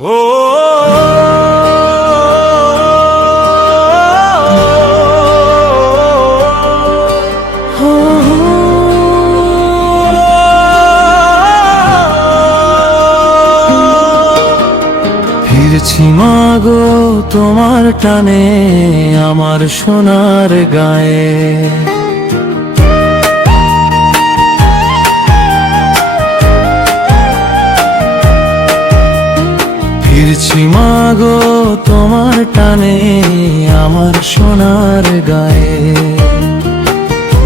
ও ফিরছি মাগো তোমার টানে আমার সোনার গায়ে। ফিরছি মাগো তোমার টানে আমার সোনার গায়ে,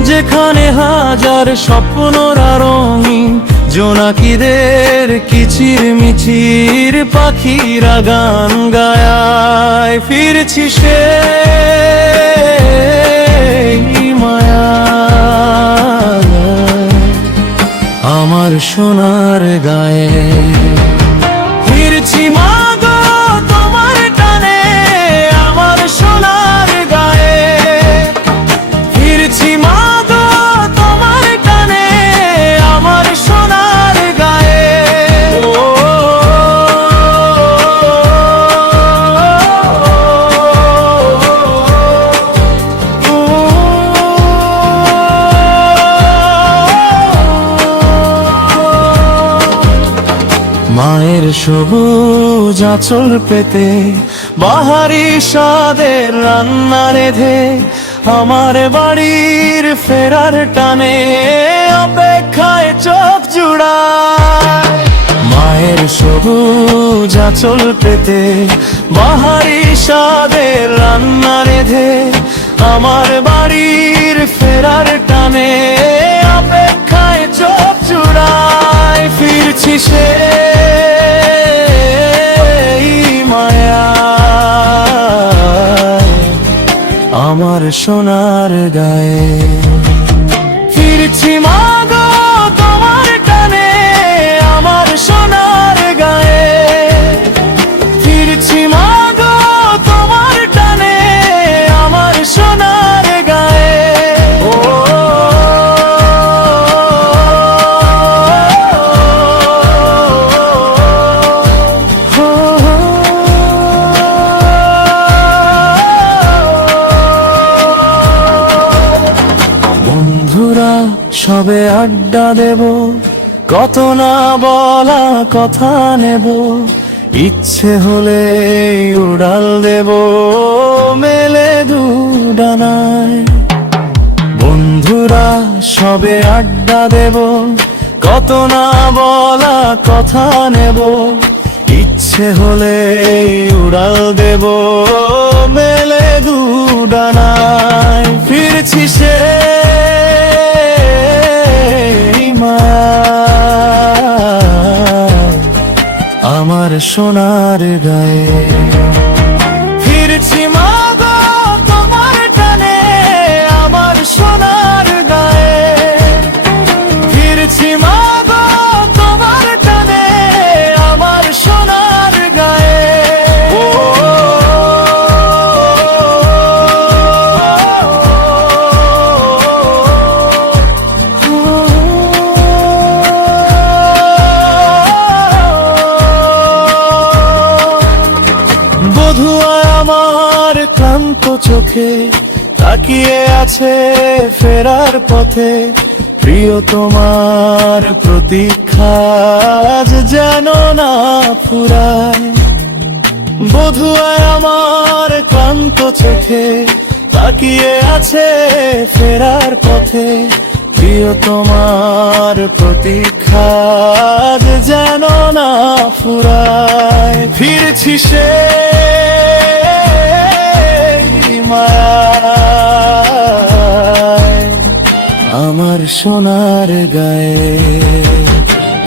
যেখানে হাজার স্বপ্নরা রঙিন জোনাকিদের কিচির মিচির পাখিরা গান গায়। ফিরছি সে মায়া আমার সোনার গায়ে। ফিরছি মাগো তোমার টানে আমার সোনার গায়ে। ফিরছি মাগো তোমার টানে আমার সোনার গায়ে। মায়ের সবুজ আঁচল পেতে বাহারি স্বাদের রান্না রেধে আমার বাড়ির ফেরার টানে অপেক্ষায় চোখ জুড়ায়। মায়ের সবুজ আঁচল পেতে বাহারি স্বাদের রান্না রেধে আমার বাড়ির ফেরার টানে অপেক্ষায় চোখ জুড়ায়। ফিরছি সে মায়া আমার সোনার গায়ে। ফিরছি মাগো তোমার টানে আমার সোনার গায়ে। ফিরছি মাগো তোমার টানে আমার সোনার গায়ে। বন্ধুরা সবে আড্ডা দেব, কত না বলা কথা নেব, ইচ্ছে হলে উড়াল দেব মেলে দুডানায়। বন্ধুরা সবে আড্ডা দেব, কত না বলা কথা নেব, ইচ্ছে হলে উড়াল দেব মেলে দুডানায়। ফিরছি সে আমার সোনার গায়ে। ফিরছি মাগো তোমার টানে আমার সোনার গায়ে। ফিরছি মাগো তোমার টানে আমার সোনার গায়ে। বধুয়া আমার ক্লান্ত চোখে তাকিয়ে আছে ফেরার পথে, প্রিয় তোমার প্রতীক্ষা আজ যেন না ফুরায়। বধুয়া আমার ক্লান্ত চোখে তাকিয়ে আছে ফেরার পথে, প্রিয় তোমার প্রতীক্ষা আজ যেন না ফুরায়। ফিরছি সে মায়ায় আমার সোনার গায়ে।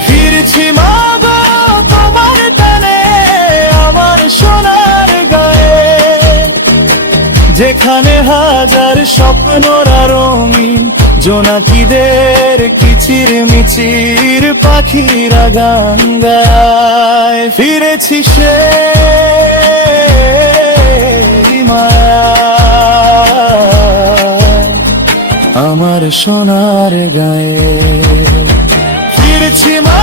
ফিরছি মাগো তোমার টানে আমার সোনার গায়ে, যেখানে হাজার স্বপ্নরা রঙিন জোনাকিদের কিচির মিচির পাখিরা গান গায়। ফিরেছি সে মায়া আমার সোনার গায়ে। ফিরছি মা